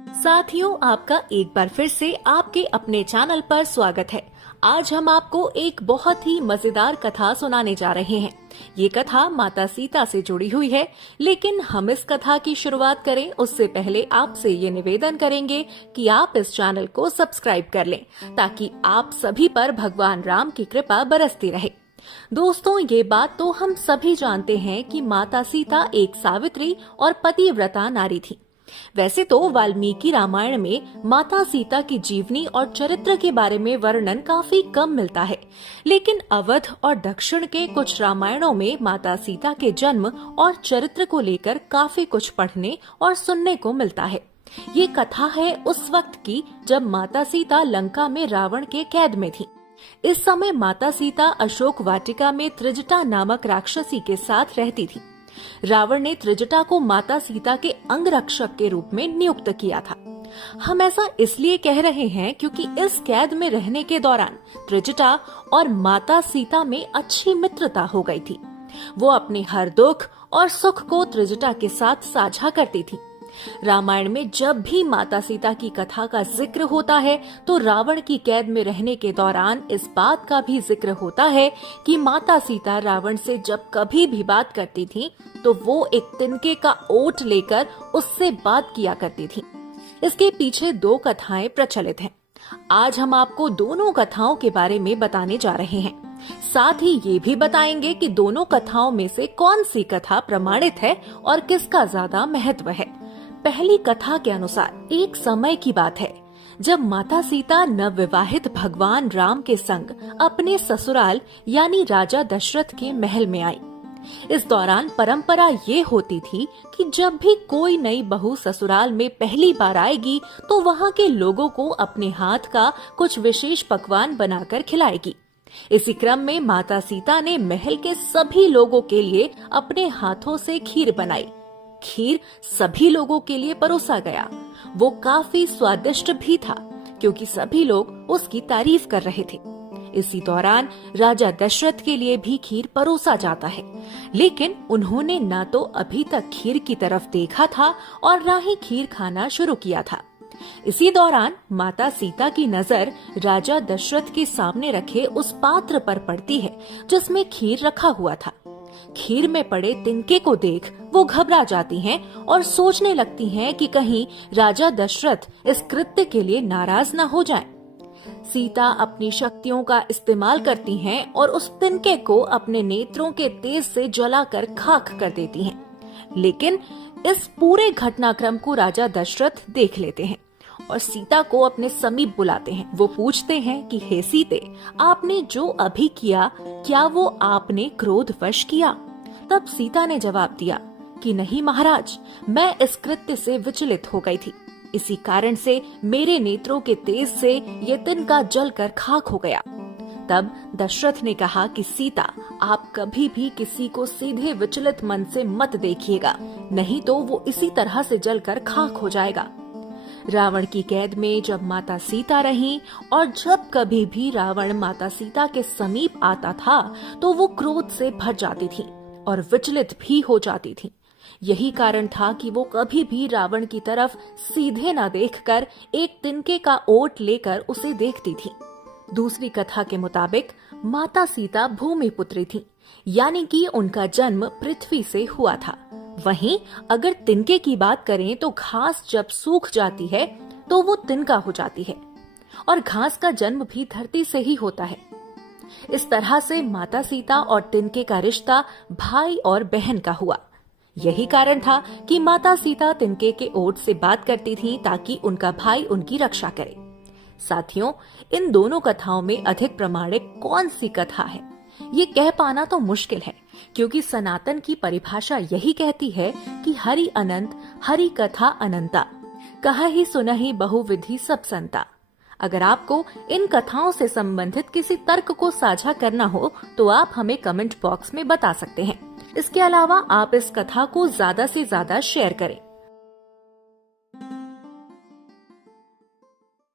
साथियों, आपका एक बार फिर से आपके अपने चैनल पर स्वागत है। आज हम आपको एक बहुत ही मजेदार कथा सुनाने जा रहे हैं। ये कथा माता सीता से जुड़ी हुई है, लेकिन हम इस कथा की शुरुआत करें उससे पहले आपसे ये निवेदन करेंगे कि आप इस चैनल को सब्सक्राइब कर लें, ताकि आप सभी पर भगवान राम की कृपा बरसती रहे। दोस्तों, ये बात तो हम सभी जानते हैं कि माता सीता एक सावित्री और पतिव्रता नारी थी। वैसे तो वाल्मीकि रामायण में माता सीता की जीवनी और चरित्र के बारे में वर्णन काफी कम मिलता है, लेकिन अवध और दक्षिण के कुछ रामायणों में माता सीता के जन्म और चरित्र को लेकर काफी कुछ पढ़ने और सुनने को मिलता है। ये कथा है उस वक्त की जब माता सीता लंका में रावण के कैद में थी। इस समय माता सीता अशोक वाटिका में त्रिजटा नामक राक्षसी के साथ रहती थी। रावण ने त्रिजटा को माता सीता के अंगरक्षक के रूप में नियुक्त किया था। हम ऐसा इसलिए कह रहे हैं क्योंकि इस कैद में रहने के दौरान त्रिजटा और माता सीता में अच्छी मित्रता हो गई थी। वो अपने हर दुख और सुख को त्रिजटा के साथ साझा करती थी। रामायण में जब भी माता सीता की कथा का जिक्र होता है तो रावण की कैद में रहने के दौरान इस बात का भी जिक्र होता है कि माता सीता रावण से जब कभी भी बात करती थी तो वो एक तिनके का ओट लेकर उससे बात किया करती थी। इसके पीछे दो कथाएं प्रचलित हैं। आज हम आपको दोनों कथाओं के बारे में बताने जा रहे हैं। साथ ही ये भी बताएंगे कि दोनों कथाओं में से कौन सी कथा प्रमाणित है और किसका ज्यादा महत्व है। पहली कथा के अनुसार एक समय की बात है जब माता सीता नवविवाहित भगवान राम के संग अपने ससुराल यानी राजा दशरथ के महल में आई। इस दौरान परंपरा ये होती थी कि जब भी कोई नई बहू ससुराल में पहली बार आएगी तो वहाँ के लोगों को अपने हाथ का कुछ विशेष पकवान बनाकर खिलाएगी। इसी क्रम में माता सीता ने महल के सभी लोगों के लिए अपने हाथों से खीर बनाई। खीर सभी लोगों के लिए परोसा गया। वो काफी स्वादिष्ट भी था क्योंकि सभी लोग उसकी तारीफ कर रहे थे। इसी दौरान राजा दशरथ के लिए भी खीर परोसा जाता है, लेकिन उन्होंने न तो अभी तक खीर की तरफ देखा था और न ही खीर खाना शुरू किया था। इसी दौरान माता सीता की नजर राजा दशरथ के सामने रखे उस पात्र पर पड़ती है जिसमें खीर रखा हुआ था। खीर में पड़े तिनके को देख वो घबरा जाती हैं और सोचने लगती हैं कि कहीं राजा दशरथ इस कृत्य के लिए नाराज न हो जाएं। सीता अपनी शक्तियों का इस्तेमाल करती हैं और उस तिनके को अपने नेत्रों के तेज से जलाकर खाक कर देती हैं। लेकिन इस पूरे घटनाक्रम को राजा दशरथ देख लेते हैं और सीता को अपने समीप बुलाते हैं। वो पूछते हैं कि हे सीते, आपने जो अभी किया क्या वो आपने क्रोधवश किया? तब सीता ने जवाब दिया कि नहीं महाराज, मैं इस कृत्य से विचलित हो गई थी। इसी कारण से मेरे नेत्रों के तेज से ये तिनका जलकर खाक हो गया। तब दशरथ ने कहा कि सीता, आप कभी भी किसी को सीधे विचलित मन से मत देखिएगा, नहीं तो वो इसी तरह से जलकर खाक हो जाएगा। रावण की कैद में जब माता सीता रहीं और जब कभी भी रावण माता सीता के समीप आता था तो वो क्रोध से भर जाती थी और विचलित भी हो जाती थी। यही कारण था कि वो कभी भी रावण की तरफ सीधे न देखकर एक तिनके का ओट लेकर उसे देखती थी। दूसरी कथा के मुताबिक माता सीता भूमिपुत्री थी, यानी कि उनका जन्म पृथ्वी से हुआ था। वहीं अगर तिनके की बात करें तो घास जब सूख जाती है तो वो तिनका हो जाती है और घास का जन्म भी धरती से ही होता है। इस तरह से माता सीता और तिनके का रिश्ता भाई और बहन का हुआ। यही कारण था कि माता सीता तिनके के ओट से बात करती थी ताकि उनका भाई उनकी रक्षा करे। साथियों, इन दोनों कथाओं में अधिक प्रामाणिक कौन सी कथा है ये कह पाना तो मुश्किल है, क्योंकि सनातन की परिभाषा यही कहती है कि हरि अनंत हरि कथा अनंता, कहा ही सुना ही बहुविधि सब संता। अगर आपको इन कथाओं से संबंधित किसी तर्क को साझा करना हो तो आप हमें कमेंट बॉक्स में बता सकते हैं। इसके अलावा आप इस कथा को ज्यादा से ज्यादा शेयर करें।